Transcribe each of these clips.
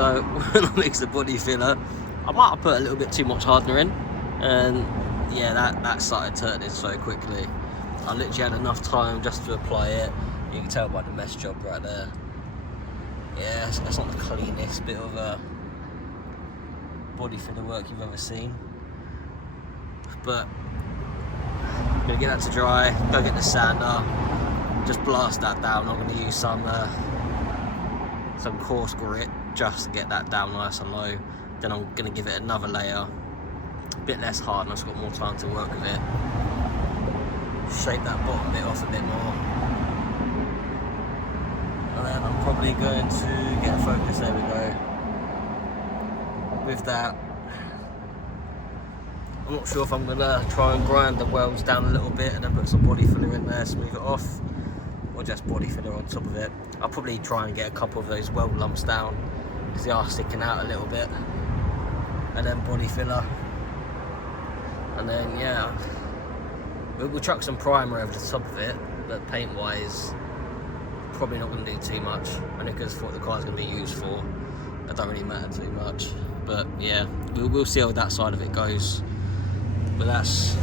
So when I mix the body filler, I might have put a little bit too much hardener in, and yeah, that started turning so quickly. I literally had enough time just to apply it. You can tell by the mesh job right there. Yeah, that's not the cleanest bit of body filler work you've ever seen. But I'm gonna get that to dry, go get the sander, just blast that down. I'm gonna use some coarse grit just to get that down nice and low. Then I'm gonna give it another layer, a bit less hard, and I've got more time to work with it. Shape that bottom bit off a bit more. And then I'm probably going to get a focus, there we go. With that, I'm not sure if I'm gonna try and grind the welds down a little bit and then put some body filler in there, smooth it off, or just body filler on top of it. I'll probably try and get a couple of those weld lumps down because they are sticking out a little bit, and then body filler, and then yeah, we'll chuck some primer over the top of it, but paint wise probably not going to do too much, only because what the car's going to be used for, that don't really matter too much. But yeah, we'll see how that side of it goes. But that's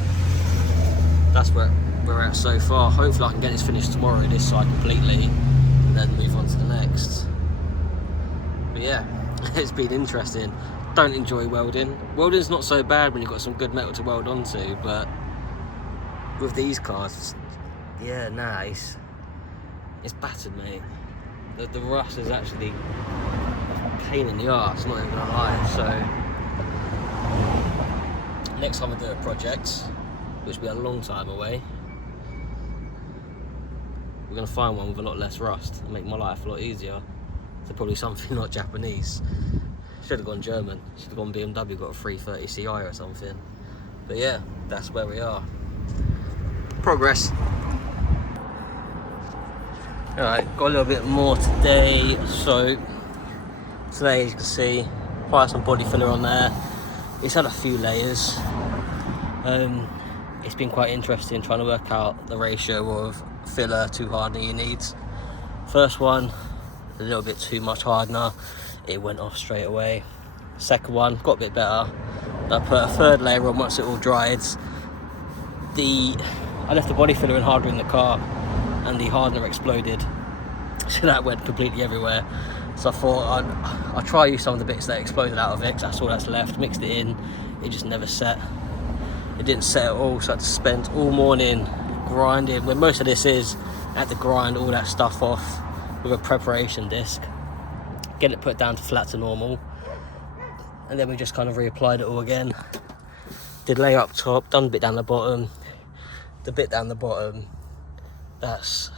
where we're at so far. Hopefully I can get this finished tomorrow, this side completely, and then move on to the next. But yeah, it's been interesting. Don't enjoy welding. Welding's not so bad when you've got some good metal to weld onto, but with these cars, yeah, nah, it's battered, mate. The rust is actually a pain in the arse, not even gonna lie. So next time I do a project, which will be a long time away, we're gonna find one with a lot less rust and make my life a lot easier. So probably something not Japanese. Should have gone German. Should have gone BMW, got a 330 Ci or something. But yeah, that's where we are. Progress. Alright, got a little bit more today. So today, as you can see, applied some body filler on there. It's had a few layers. It's been quite interesting trying to work out the ratio of filler to hardener you need. First one, a little bit too much hardener, it went off straight away. Second one, got a bit better. I put a third layer on once it all dried. I left the body filler and hardener in the car, and the hardener exploded, so that went completely everywhere. So I thought I'll try use some of the bits that exploded out of it, 'cause that's all that's left. Mixed it in, it just never set. It didn't set at all, so I had to spend all morning grinding. When most of this is, I had to grind all that stuff off with a preparation disc, get it put down to flat to normal, and then we just kind of reapplied it all again. Did layer up top, done a bit down the bottom. The bit down the bottom, it's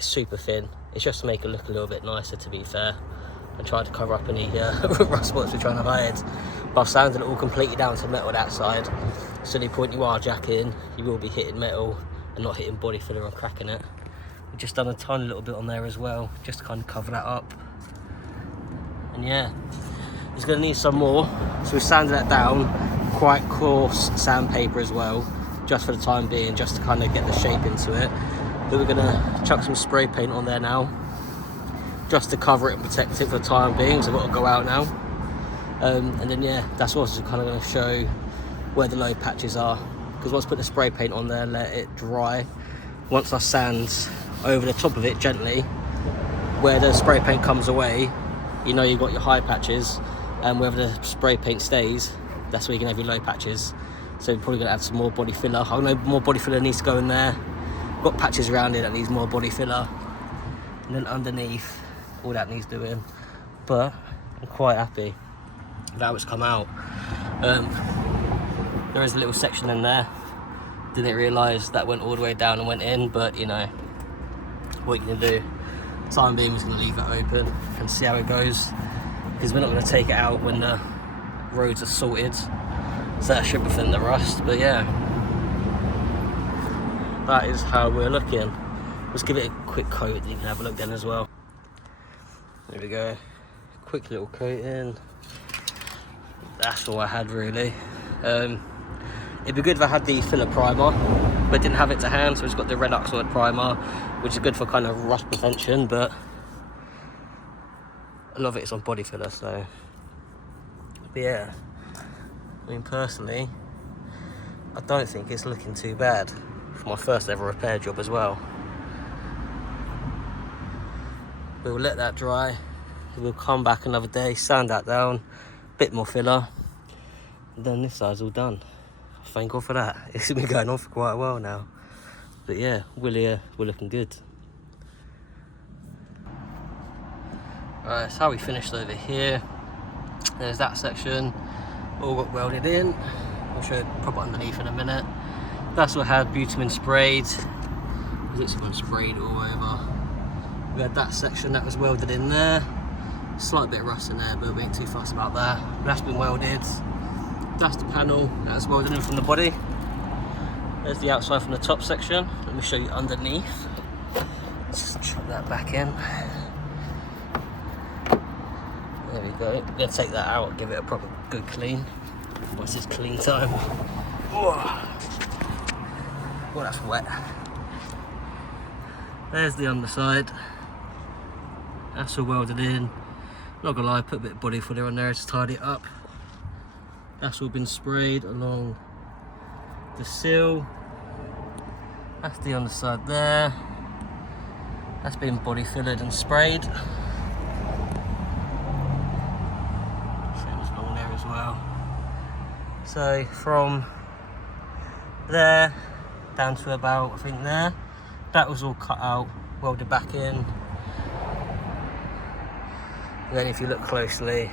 super thin. It's just to make it look a little bit nicer, to be fair, and try to cover up any rust spots we're trying to hide. But I've sanded it all completely down to metal that side, so the point you are jacking, you will be hitting metal and not hitting body filler and cracking it. We've just done a tiny little bit on there as well, just to kind of cover that up. And yeah, it's going to need some more, so we've sanded that down, quite coarse sandpaper as well, just for the time being, just to kind of get the shape into it. Then we're going to chuck some spray paint on there now, just to cover it and protect it for the time being, so I've got to go out now. And then yeah, that's also kind of going to show where the low patches are, because once I put the spray paint on there, let it dry. Once I sand over the top of it gently, where the spray paint comes away, you know you've got your high patches, and wherever the spray paint stays, that's where you can have your low patches. So we're probably going to add some more body filler. I know more body filler needs to go in there. Got patches around it that needs more body filler, and then underneath, all that needs doing. But I'm quite happy with how it's come out. There is a little section in there, didn't realise that went all the way down and went in, but you know what you can do. Time being, was going to leave it open and see how it goes, because we're not going to take it out when the roads are sorted, so that should prevent the rust. But yeah, that is how we're looking. Let's give it a quick coat, you can have a look then as well. There we go, quick little coating. That's all I had really. It'd be good if I had the filler primer, but didn't have it to hand, so it's got the red oxide primer, which is good for kind of rust prevention. But a lot of it's on body filler, so. But yeah, I mean, personally, I don't think it's looking too bad for my first ever repair job as well. We'll let that dry. We'll come back another day, sand that down, bit more filler, and then this side's all done. Thank God for that. It's been going on for quite a while now. But yeah, we're looking good. Alright, that's how we finished over here. There's that section, all got welded in. I'll show you proper underneath in a minute. That's what had bitumen sprayed. This one sprayed all over. We had that section that was welded in there. Slight bit of rust in there, but we ain't too fussed about that. But that's been welded. That's the panel that's welded in from the body. There's the outside from the top section. Let me show you underneath. Let's just chuck that back in. There we go. We're gonna take that out and give it a proper good clean. What's this clean time? Oh, that's wet. There's the underside. That's all welded in. Not gonna lie, put a bit of body filler on there to tidy it up. That's all been sprayed along the sill. That's the underside there. That's been body fillered and sprayed. Same as along there as well. So from there down to about, I think there, that was all cut out, welded back in. And then if you look closely,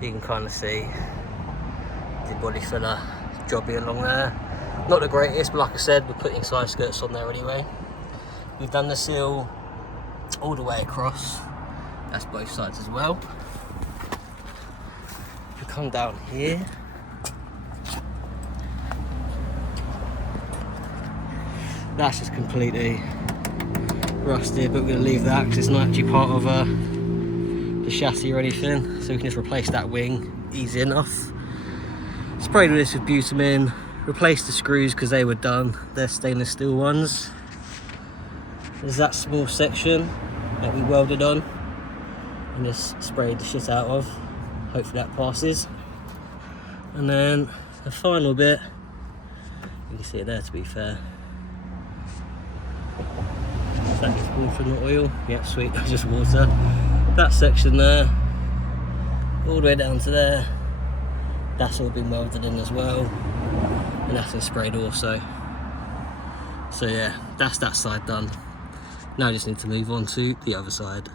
you can kind of see the body filler jobby along there. Not the greatest, but like I said, we're putting side skirts on there anyway. We've done the sill all the way across. That's both sides as well. If you come down here, that's just completely rusted, but we're going to leave that because it's not actually part of the chassis or anything, so we can just replace that wing easy enough. Sprayed all this with bitumen, replaced the screws because they were done, they're stainless steel ones. There's that small section that we welded on and just sprayed the shit out of. Hopefully that passes. And then the final bit, you can see it there to be fair. Is that just water, not oil? Yeah, sweet, that's just water. That section there, all the way down to there, that's all been welded in as well. And that's been sprayed also. So yeah, that's that side done. Now I just need to move on to the other side.